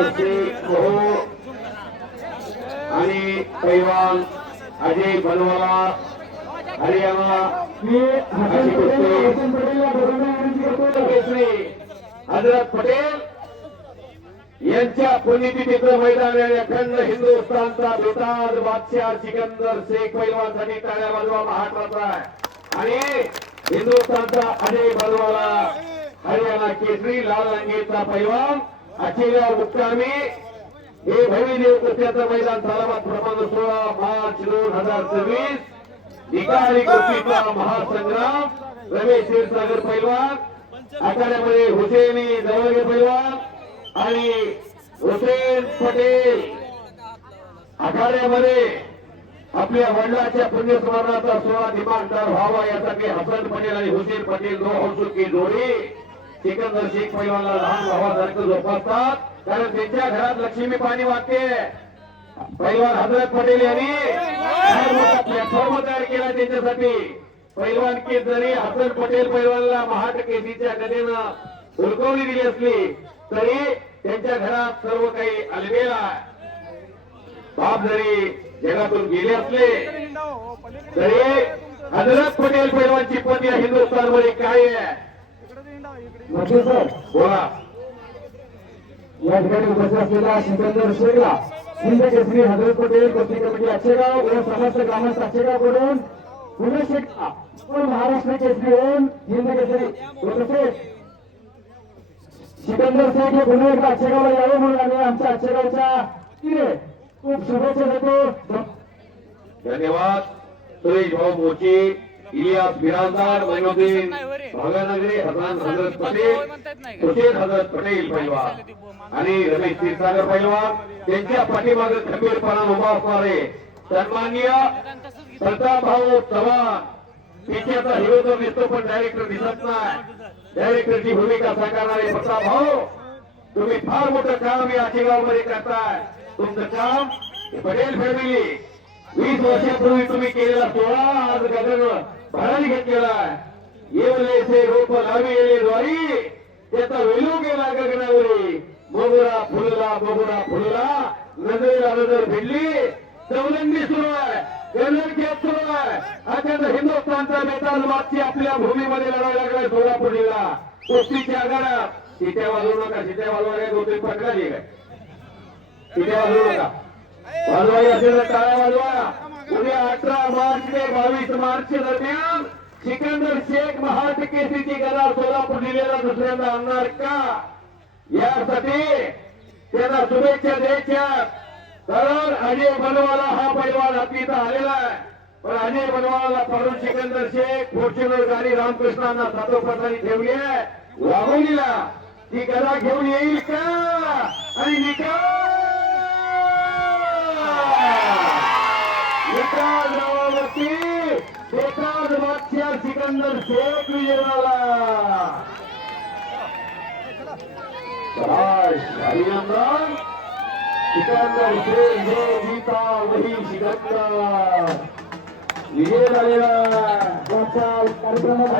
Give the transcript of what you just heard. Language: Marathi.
सिकंदर शेख मोहो आणि पैलवान अजय बनवाला हरियाणा केसरी हजरत पटेल यांच्या पुण्यतिथीचं मैदान आहे. अखंड हिंदुस्थानचा बेताज बादशाह सिकंदर शेख पैलवानसाठी टाळ्या वाजवा महाराष्ट्राचा आहे. आणि हिंदुस्थानचा अजय बनवाला हरियाणा केसरी लाल रंगेचा पैलवान अचिल्या मुक्कामी हे भैरवदेव कुस्त्याचं मैदान सालाबाद क्रमांक 16 मार्च 2024 निकाली कुस्तीचा महासंग्राम रमेश क्षीरसागर पैलवान आखाड्यामध्ये हुसेनी जवळगे पैलवान आणि हुसेन पटेल आखाड्यामध्ये आपल्या वडिलांच्या पुण्यस्मरणाचा सोहळा दिमागदार व्हावा यासाठी हसन पटेल आणि हुसेन पटेल दो हौसू की जोडी सिकंदर शेख पैलवानला लहान भावासारखं जोपासतात. कारण त्यांच्या घरात लक्ष्मी पाणी वाहते. पैलवान हजरत पटेल यांनी मोठा प्लॅटफॉर्म तयार केला त्यांच्यासाठी. पैलवान के जरी हसन पटेल पैलवानला महाट केसीच्या गदेनं हुलकवणी दिली असली तरी त्यांच्या घरात सर्व काही अलबेला बाप जरी जगातून गेले असले तरी हजरत पटेल पैलवानची पद या हिंदुस्थान मध्ये काय आहे बोला. या ठिकाणी उपस्थित असलेला सिकंदर शेखला हिंद केसरी हजरत पटेल कुस्ती कमिटी आचेगाव व समस्त ग्रामस्थ आचेगावकडून पुणे शेखला महाराष्ट्र केसरी होऊन हिंद केसरी तसेच सिकंदर शेख हे पुन्हा एकदा आचेगावला यावे म्हणून आम्ही आमच्या आचेगावच्या तिने खूप शुभेच्छा देतो. धन्यवाद. सुरेश भाऊ मोची, इलियास बिराजदार, मैनुद्दीन भागानगरी, हसन हजरत पटेल, हुसेन हजरत पटेल पैलवान आणि रमेश क्षीरसागर पैलवान त्यांच्या पाठीमागे खंबीरपणा उभा असणारे सन्माननीय प्रताप भाऊ चव्हाण. पिक्चरचा हिरो तर दिसतो पण डायरेक्टर दिसत नाही. डायरेक्टरची भूमिका साकारणारे प्रताप भाऊ तुम्ही फार मोठं काम या आचेगाव मध्ये करताय. तुमचं काम पटेल फॅमिली 20 वर्षापूर्वी तुम्ही केलेला सोहळा आज गगन भरारी घेतलेला येवले से रोप लाविले द्वारी त्याचा वेलू गेला गगनावरी. मोगरा फुलला नजरेला नजर भिडली चौलंडी सुरू आहे कलर खेळ सुरू आहे. अखंड हिंदुस्थानचा बेताज बादशाह आपल्या भूमीमध्ये लढायला लागलाय सोलापूर जिल्हा कुस्तीच्या आघाड्यात. शिट्या वाजवू नका. शिट्या वाजवायला 2-3 पटका दे काय शिट्या वाजवू नका. वाजवायला असेल तर टाळ्या वाजवा. उद्या 18 मार्च ते 22 मार्च दरम्यान सिकंदर शेख महाट केसरीची गदा सोलापूर जिल्ह्याला दुसऱ्यांदा आणणार का यासाठी त्यांना शुभेच्छा द्यायच्या. कारण अजय बनवाला हा पैलवान हातीचा आलेला आहे. पण अजय बनवाला पडून सिकंदर शेख फॉर्च्युनर गाडी रामकृष्णांना सातोपतानी ठेवली आहे वाघोलीला. ती गदा घेऊन येईल का आणि निकाल नावावरती बेताज बादशाह सिकंदर शेख विजय झाला. अभिनंदन. सिकंदर शेख जो जीता वही सिकंदर विजय झालेला. कार्यक्रमात